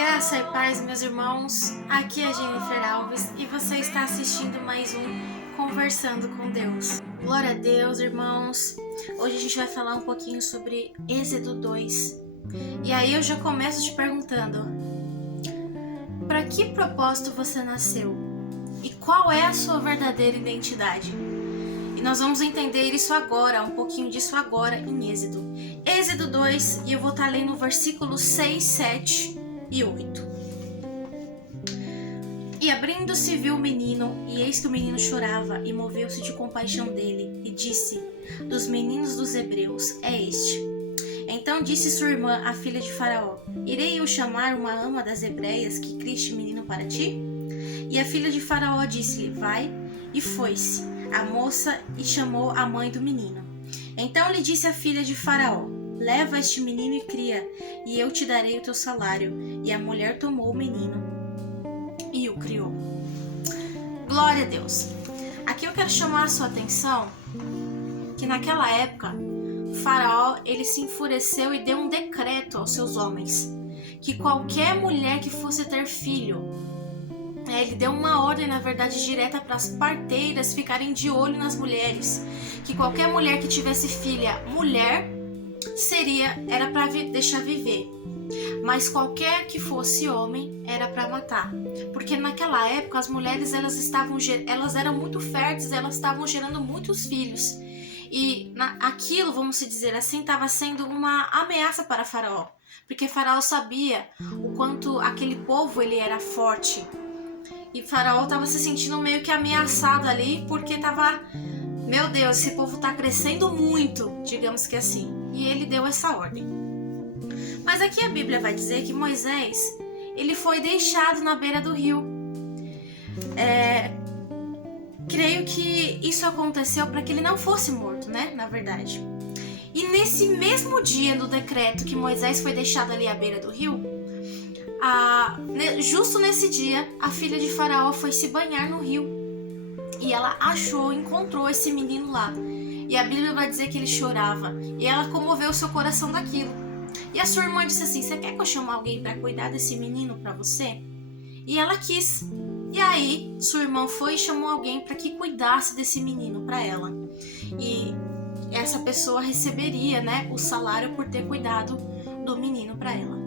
Graça e paz, meus irmãos. Aqui é Jennifer Alves e você está assistindo mais um Conversando com Deus. Glória a Deus, irmãos. Hoje a gente vai falar um pouquinho sobre Êxodo 2. E aí eu já começo te perguntando: para que propósito você nasceu? E qual é a sua verdadeira identidade? E nós vamos entender isso agora, um pouquinho disso agora em Êxodo. Êxodo 2, e eu vou estar lendo o versículo 6, 7 e 8. E abrindo-se viu o menino, e eis que o menino chorava, e moveu-se de compaixão dele, e disse: dos meninos dos hebreus é este. Então disse sua irmã, a filha de Faraó: irei eu chamar uma ama das hebreias que crie este menino para ti? E a filha de Faraó disse-lhe: vai. E foi-se a moça e chamou a mãe do menino. Então lhe disse a filha de Faraó: leva este menino e cria, e eu te darei o teu salário. E a mulher tomou o menino e o criou. Glória a Deus. Aqui eu quero chamar a sua atenção que naquela época Faraó ele se enfureceu e deu um decreto aos seus homens que qualquer mulher que fosse ter filho, ele deu uma ordem, na verdade, direta para as parteiras ficarem de olho nas mulheres, que qualquer mulher que tivesse filha mulher era para deixar viver, mas qualquer que fosse homem era para matar, porque naquela época as mulheres elas eram muito férteis, elas estavam gerando muitos filhos, e aquilo, vamos dizer assim, estava sendo uma ameaça para Faraó, porque Faraó sabia o quanto aquele povo ele era forte. E Faraó estava se sentindo meio que ameaçado ali, porque estava, meu Deus, esse povo está crescendo muito, digamos que assim. E ele deu essa ordem. Mas aqui a Bíblia vai dizer que Moisés, ele foi deixado na beira do rio. Creio que isso aconteceu para que ele não fosse morto, né? Na verdade. E nesse mesmo dia do decreto que Moisés foi deixado ali à beira do rio, justo nesse dia, a filha de Faraó foi se banhar no rio e ela encontrou esse menino lá. E a Bíblia vai dizer que ele chorava e ela comoveu o seu coração daquilo. E a sua irmã disse assim: você quer que eu chame alguém para cuidar desse menino para você? E ela quis. E aí sua irmã foi e chamou alguém para que cuidasse desse menino para ela. E essa pessoa receberia, né, o salário por ter cuidado do menino para ela.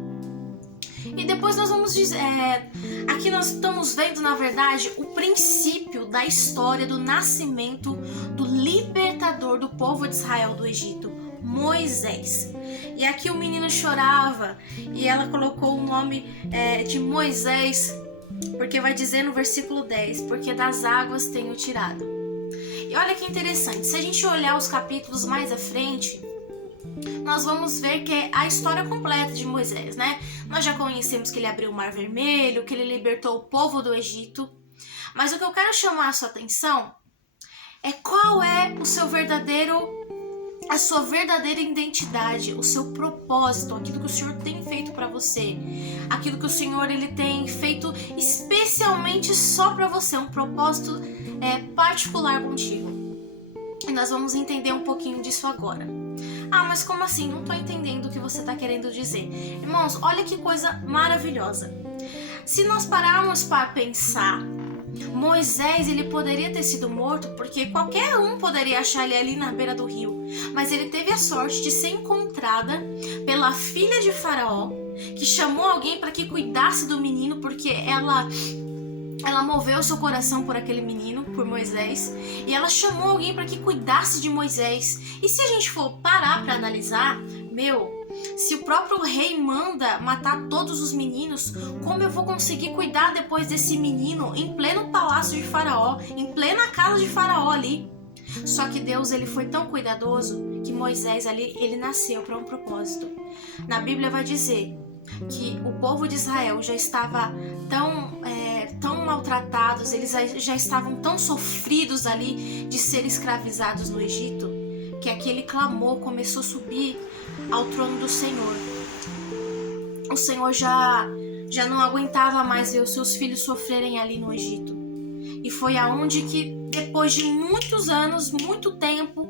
E depois nós vamos dizer, aqui nós estamos vendo, na verdade, o princípio da história do nascimento do libertador do povo de Israel do Egito, Moisés. E aqui o menino chorava e ela colocou o nome de Moisés, porque vai dizer no versículo 10, porque das águas tenho tirado. E olha que interessante, se a gente olhar os capítulos mais à frente, nós vamos ver que é a história completa de Moisés, né? Nós já conhecemos que ele abriu o Mar Vermelho, que ele libertou o povo do Egito. Mas o que eu quero chamar a sua atenção é qual é a sua verdadeira identidade, o seu propósito, aquilo que o Senhor tem feito para você, aquilo que o Senhor ele tem feito especialmente só para você, um propósito particular contigo. E nós vamos entender um pouquinho disso agora. Ah, mas como assim? Não estou entendendo o que você está querendo dizer. Irmãos, olha que coisa maravilhosa. Se nós pararmos para pensar, Moisés ele poderia ter sido morto porque qualquer um poderia achar ele ali na beira do rio. Mas ele teve a sorte de ser encontrada pela filha de Faraó, que chamou alguém para que cuidasse do menino, porque ela moveu seu coração por aquele menino, por Moisés, e ela chamou alguém para que cuidasse de Moisés. E se a gente for parar para analisar, se o próprio rei manda matar todos os meninos, como eu vou conseguir cuidar depois desse menino em pleno palácio de Faraó, em plena casa de Faraó ali? Só que Deus ele foi tão cuidadoso que Moisés ali ele nasceu para um propósito. Na Bíblia vai dizer que o povo de Israel já estava tão maltratados, eles já estavam tão sofridos ali de ser escravizados no Egito, que aquele clamor começou a subir ao trono do Senhor. O Senhor já não aguentava mais ver os seus filhos sofrerem ali no Egito. E foi aonde que, depois de muitos anos, muito tempo,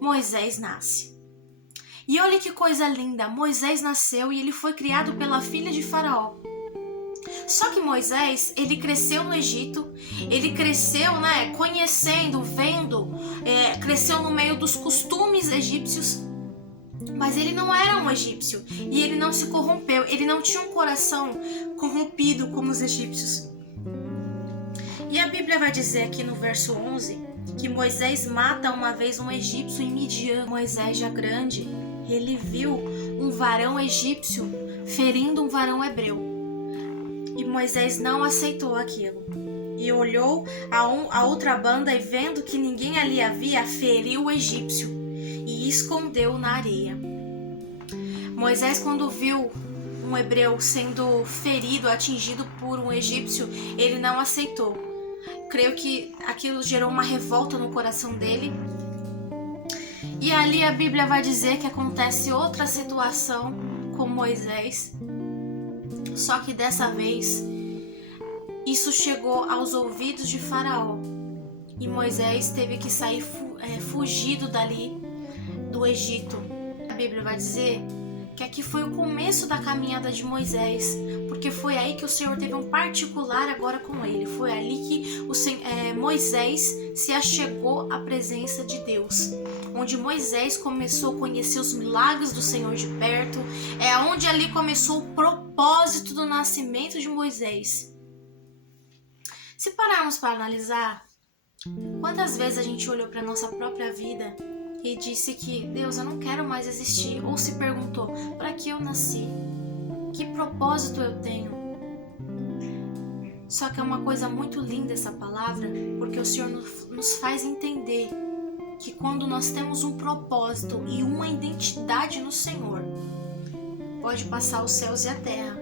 Moisés nasce. E olha que coisa linda, Moisés nasceu e ele foi criado pela filha de Faraó. Só que Moisés, ele cresceu no Egito, ele cresceu, conhecendo, vendo, cresceu no meio dos costumes egípcios, mas ele não era um egípcio e ele não se corrompeu, ele não tinha um coração corrompido como os egípcios. E a Bíblia vai dizer aqui no verso 11 que Moisés mata uma vez um egípcio em Midian. Moisés já grande, ele viu um varão egípcio ferindo um varão hebreu. E Moisés não aceitou aquilo. E olhou a outra banda e vendo que ninguém ali havia, feriu o egípcio e escondeu na areia. Moisés, quando viu um hebreu sendo ferido, atingido por um egípcio, ele não aceitou. Creio que aquilo gerou uma revolta no coração dele. E ali a Bíblia vai dizer que acontece outra situação com Moisés. Só que dessa vez, isso chegou aos ouvidos de Faraó. E Moisés teve que sair fugido dali do Egito. A Bíblia vai dizer que aqui foi o começo da caminhada de Moisés, porque foi aí que o Senhor teve um particular agora com ele. Foi ali que Moisés se achegou à presença de Deus, onde Moisés começou a conhecer os milagres do Senhor de perto. É onde ali começou o propósito do nascimento de Moisés. Se pararmos para analisar, quantas vezes a gente olhou para a nossa própria vida e disse que Deus, eu não quero mais existir, ou se perguntou, para que eu nasci? Que propósito eu tenho? Só que é uma coisa muito linda essa palavra, porque o Senhor nos faz entender que quando nós temos um propósito e uma identidade no Senhor, pode passar os céus e a terra,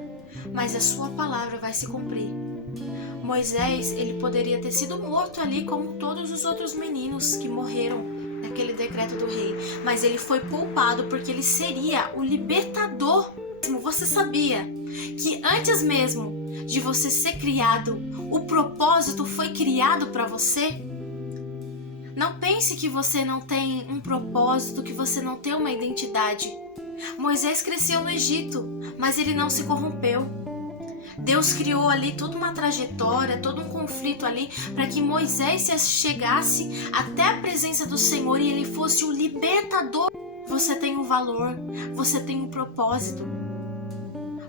mas a sua palavra vai se cumprir. Moisés, ele poderia ter sido morto ali como todos os outros meninos que morreram naquele decreto do rei, mas ele foi poupado porque ele seria o libertador. Você sabia que antes mesmo de você ser criado, o propósito foi criado para você? Não pense que você não tem um propósito, que você não tem uma identidade. Moisés cresceu no Egito, mas ele não se corrompeu. Deus criou ali toda uma trajetória, todo um conflito ali, para que Moisés se chegasse até a presença do Senhor e ele fosse o libertador. Você tem um valor, você tem um propósito.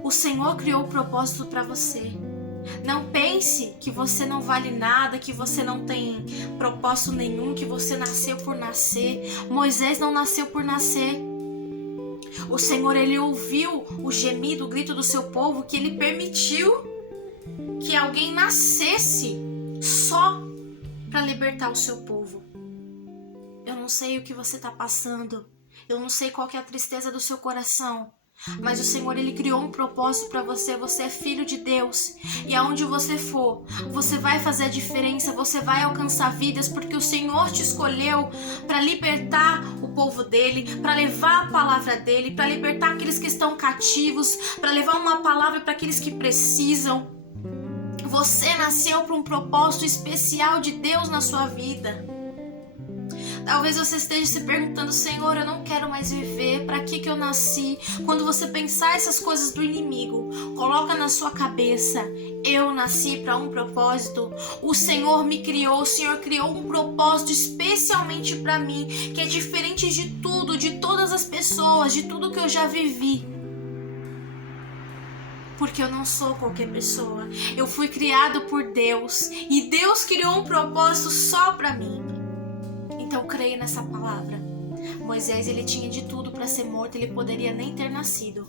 O Senhor criou o propósito para você. Não pense que você não vale nada, que você não tem propósito nenhum, que você nasceu por nascer. Moisés não nasceu por nascer. O Senhor, ele ouviu o gemido, o grito do seu povo, que ele permitiu que alguém nascesse só para libertar o seu povo. Eu não sei o que você está passando, eu não sei qual que é a tristeza do seu coração, mas o Senhor, ele criou um propósito para você. Você é filho de Deus e aonde você for, você vai fazer a diferença, você vai alcançar vidas, porque o Senhor te escolheu para libertar o povo dele, para levar a palavra dele, para libertar aqueles que estão cativos, para levar uma palavra para aqueles que precisam. Você nasceu para um propósito especial de Deus na sua vida. Talvez você esteja se perguntando, Senhor, eu não quero mais viver, para que eu nasci? Quando você pensar essas coisas do inimigo, coloca na sua cabeça, eu nasci para um propósito. O Senhor me criou, o Senhor criou um propósito especialmente para mim, que é diferente de tudo, de todas as pessoas, de tudo que eu já vivi. Porque eu não sou qualquer pessoa, eu fui criado por Deus, e Deus criou um propósito só para mim. Então creia nessa palavra. Moisés, ele tinha de tudo para ser morto, ele poderia nem ter nascido.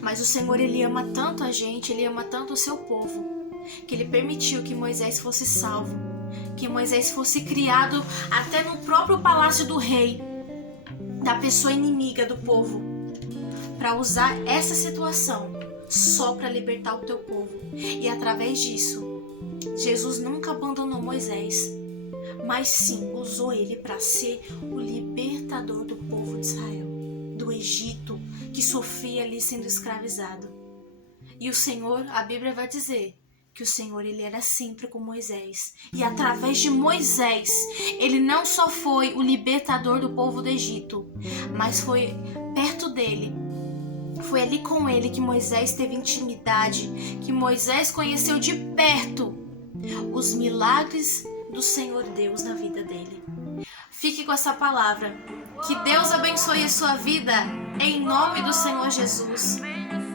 Mas o Senhor, ele ama tanto a gente, ele ama tanto o seu povo, que ele permitiu que Moisés fosse salvo, que Moisés fosse criado até no próprio palácio do rei, da pessoa inimiga do povo, para usar essa situação só para libertar o teu povo. E através disso, Jesus nunca abandonou Moisés, mas sim usou ele para ser o libertador do povo de Israel, do Egito, que sofria ali sendo escravizado. E o Senhor, a Bíblia vai dizer que o Senhor, ele era sempre com Moisés. E através de Moisés, ele não só foi o libertador do povo do Egito, mas foi perto dele. Foi ali com ele que Moisés teve intimidade, que Moisés conheceu de perto os milagres do Senhor Deus na vida dele. Fique com essa palavra. Que Deus abençoe a sua vida, em nome do Senhor Jesus.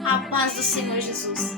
A paz do Senhor Jesus.